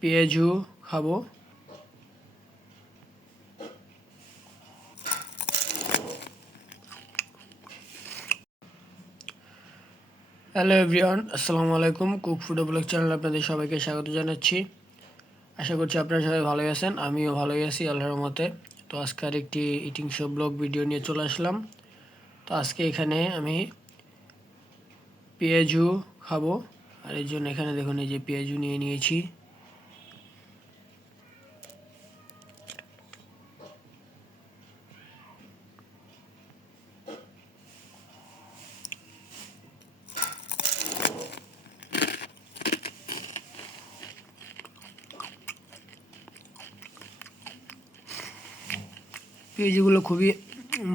পেঁয়াজু খাবো। Hello everyone, আসসালামু আলাইকুম। কুক ফুড ব্লগ চ্যানেল আপনাদের সবাইকে স্বাগত জানাচ্ছি। আশা করছি আপনারা সবাই ভালোই আছেন, আমিও ভালোই আছি আল্লাহর রহমতে। তো আজকে একটি ইটিং শো ব্লগ ভিডিও নিয়ে চলে আসলাম। তো আজকে এখানে আমি পেঁয়াজু খাবো, আর এর জন্য এখানে দেখুন এই যে পেঁয়াজু নিয়ে নিয়েছি। পেঁয়াজুগুলো খুবই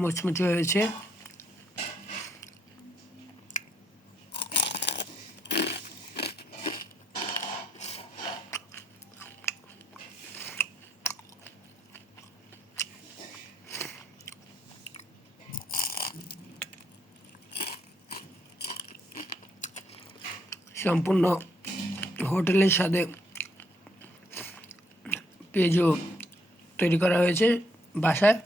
মুচমুচে হয়েছে। সম্পূর্ণ হোটেলের স্বাদে পেঁয়াজু তৈরি করা হয়েছে বাসায়।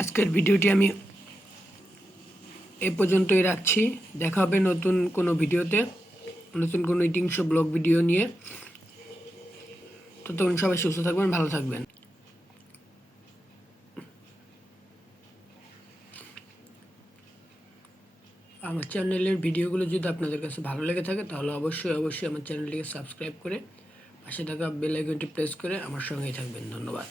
আজকের ভিডিওটি আমি এ পর্যন্তই রাখছি। দেখা হবে নতুন কোনো ভিডিওতে, নতুন কোনো ইটিং শো ব্লগ ভিডিও নিয়ে। ততক্ষণ সবাই সুস্থ থাকবেন, ভালো থাকবেন। আমার চ্যানেলের ভিডিওগুলো যদি আপনাদের কাছে ভালো লেগে থাকে তাহলে অবশ্যই আমার চ্যানেলটিকে সাবস্ক্রাইব করে পাশে থাকা বেল আইকনটি প্রেস করে আমার সঙ্গেই থাকবেন। ধন্যবাদ।